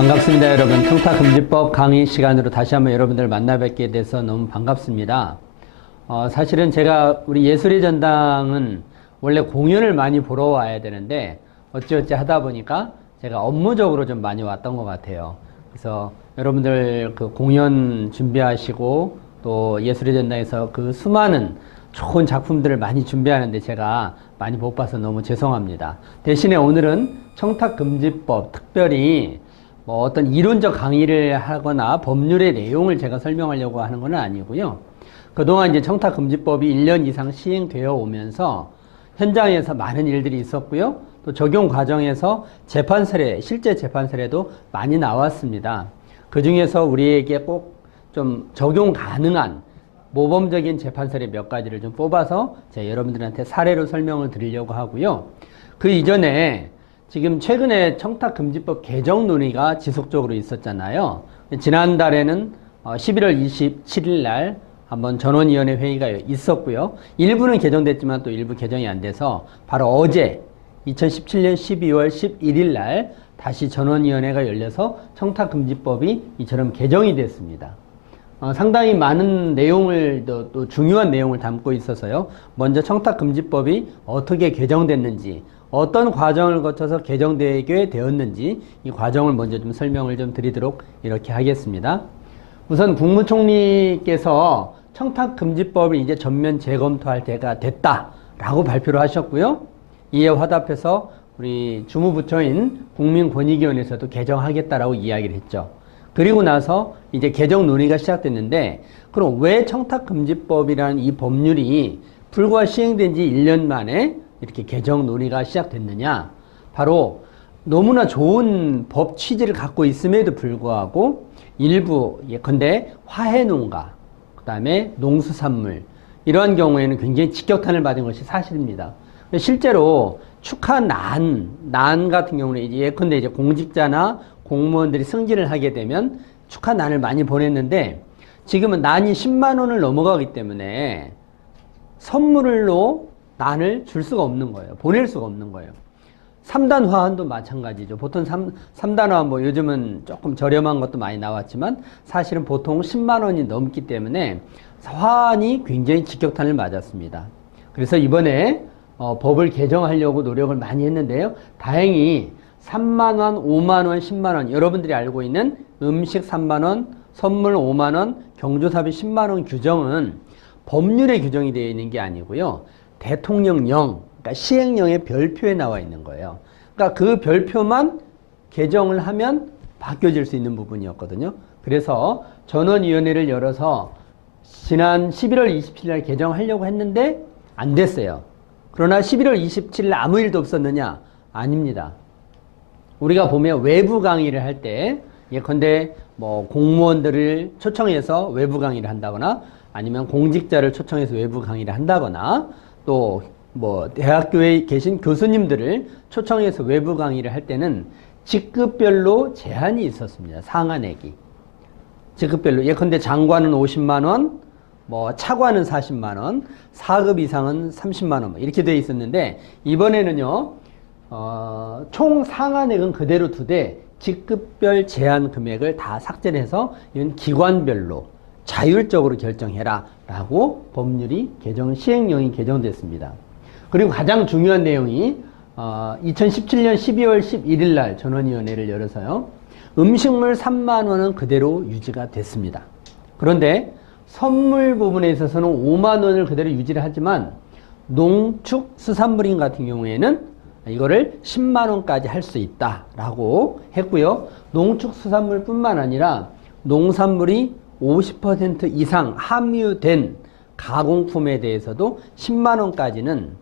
반갑습니다, 여러분. 청탁금지법 강의 시간으로 다시 한번 여러분들 만나 뵙게 돼서 너무 반갑습니다. 사실은 제가 우리 예술의 전당은 원래 공연을 많이 보러 와야 되는데 어찌어찌 하다 보니까 제가 업무적으로 좀 많이 왔던 것 같아요. 그래서 여러분들 그 공연 준비하시고 또 예술의 전당에서 그 수많은 좋은 작품들을 많이 준비하는데 제가 많이 못 봐서 너무 죄송합니다. 대신에 오늘은 청탁금지법 특별히 뭐 어떤 이론적 강의를 하거나 법률의 내용을 제가 설명하려고 하는 건 아니고요. 그동안 이제 청탁금지법이 1년 이상 시행되어 오면서 현장에서 많은 일들이 있었고요. 또 적용 과정에서 재판 사례, 실제 재판 사례도 많이 나왔습니다. 그 중에서 우리에게 꼭 좀 적용 가능한 모범적인 재판 사례 몇 가지를 좀 뽑아서 제가 여러분들한테 사례로 설명을 드리려고 하고요. 그 이전에 지금 최근에 청탁금지법 개정 논의가 지속적으로 있었잖아요. 지난달에는 11월 27일 날 한번 전원위원회 회의가 있었고요. 일부는 개정됐지만 또 일부 개정이 안 돼서 바로 어제 2017년 12월 11일 날 다시 전원위원회가 열려서 청탁금지법이 이처럼 개정이 됐습니다. 상당히 많은 내용을 또 중요한 내용을 담고 있어서요. 먼저 청탁금지법이 어떻게 개정됐는지, 어떤 과정을 거쳐서 개정되게 되었는지 이 과정을 먼저 좀 설명을 좀 드리도록 이렇게 하겠습니다. 우선 국무총리께서 청탁금지법을 이제 전면 재검토할 때가 됐다라고 발표를 하셨고요. 이에 화답해서 우리 주무부처인 국민권익위원회에서도 개정하겠다라고 이야기를 했죠. 그리고 나서 이제 개정 논의가 시작됐는데, 그럼 왜 청탁금지법이라는 이 법률이 불과 시행된 지 1년 만에 이렇게 개정 논의가 시작됐느냐? 바로 너무나 좋은 법 취지를 갖고 있음에도 불구하고 일부 예컨대 화훼농가, 그 다음에 농수산물 이러한 경우에는 굉장히 직격탄을 받은 것이 사실입니다. 실제로 축하난 같은 경우는 이제 예컨대 이제 공직자나 공무원들이 승진을 하게 되면 축하난을 많이 보냈는데 지금은 난이 10만 원을 넘어가기 때문에 선물로 난을 줄 수가 없는 거예요. 보낼 수가 없는 거예요. 3단 화환도 마찬가지죠. 보통 3단 화환 뭐 요즘은 조금 저렴한 것도 많이 나왔지만 사실은 보통 10만 원이 넘기 때문에 화환이 굉장히 직격탄을 맞았습니다. 그래서 이번에 법을 개정하려고 노력을 많이 했는데요. 다행히 3만 원, 5만 원, 10만 원 여러분들이 알고 있는 음식 3만 원, 선물 5만 원, 경조사비 10만 원 규정은 법률에 규정이 되어 있는 게 아니고요. 대통령령, 그러니까 시행령의 별표에 나와 있는 거예요. 그러니까 그 별표만 개정을 하면 바뀌어질 수 있는 부분이었거든요. 그래서 전원위원회를 열어서 지난 11월 27일 날 개정하려고 했는데 안 됐어요. 그러나 11월 27일 아무 일도 없었느냐? 아닙니다. 우리가 보면 외부 강의를 할 때 예컨대 뭐 공무원들을 초청해서 외부 강의를 한다거나 아니면 공직자를 초청해서 외부 강의를 한다거나 또 뭐 대학교에 계신 교수님들을 초청해서 외부 강의를 할 때는 직급별로 제한이 있었습니다. 상한액이. 직급별로 예컨대 장관은 50만 원, 뭐 차관은 40만 원, 4급 이상은 30만 원 이렇게 되어 있었는데 이번에는요. 총 상한액은 그대로 두되 직급별 제한 금액을 다 삭제해서 이건 기관별로 자율적으로 결정해라 라고 법률이 시행령이 개정됐습니다. 그리고 가장 중요한 내용이 2017년 12월 11일 날 전원위원회를 열어서요. 음식물 3만 원은 그대로 유지가 됐습니다. 그런데 선물 부분에 있어서는 5만 원을 그대로 유지를 하지만 농축수산물인 같은 경우에는 이거를 10만 원까지 할 수 있다라고 했고요. 농축수산물뿐만 아니라 농산물이 50% 이상 함유된 가공품에 대해서도 10만 원까지는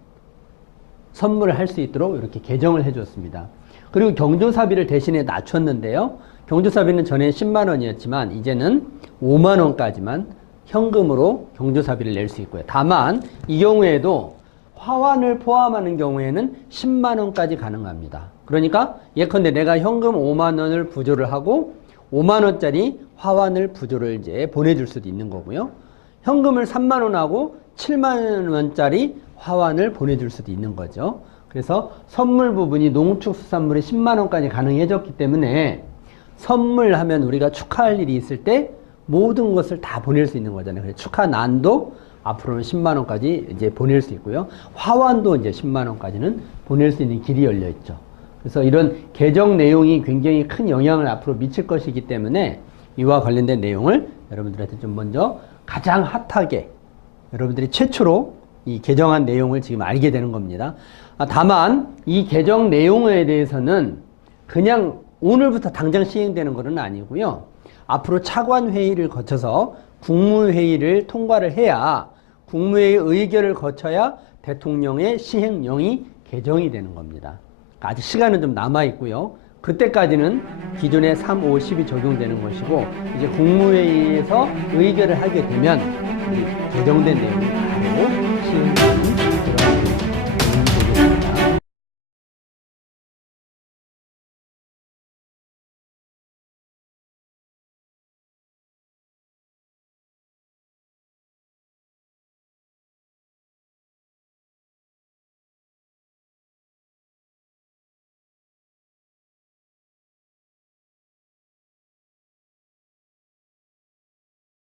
선물을 할 수 있도록 이렇게 개정을 해줬습니다. 그리고 경조사비를 대신에 낮췄는데요. 경조사비는 전에 10만 원이었지만 이제는 5만 원까지만 현금으로 경조사비를 낼 수 있고요. 다만 이 경우에도 화환을 포함하는 경우에는 10만 원까지 가능합니다. 그러니까 예컨대 내가 현금 5만 원을 부조를 하고 5만 원짜리 화환을 부조를 이제 보내줄 수도 있는 거고요. 현금을 3만 원하고 7만 원짜리 화환을 보내줄 수도 있는 거죠. 그래서 선물 부분이 농축수산물이 10만 원까지 가능해졌기 때문에 선물하면 우리가 축하할 일이 있을 때 모든 것을 다 보낼 수 있는 거잖아요. 그래서 축하난도 앞으로는 10만 원까지 이제 보낼 수 있고요. 화환도 이제 10만 원까지는 보낼 수 있는 길이 열려 있죠. 그래서 이런 계정 내용이 굉장히 큰 영향을 앞으로 미칠 것이기 때문에 이와 관련된 내용을 여러분들한테 좀 먼저 가장 핫하게 여러분들이 최초로 이 개정한 내용을 지금 알게 되는 겁니다. 다만 이 개정 내용에 대해서는 그냥 오늘부터 당장 시행되는 것은 아니고요. 앞으로 차관 회의를 거쳐서 국무회의를 통과를 해야 국무회의 의결을 거쳐야 대통령의 시행령이 개정이 되는 겁니다. 아직 시간은 좀 남아 있고요. 그때까지는 기존의 3, 5, 10이 적용되는 것이고 이제 국무회의에서 의결을 하게 되면 이 개정된 내용이 바로 시행됩니다.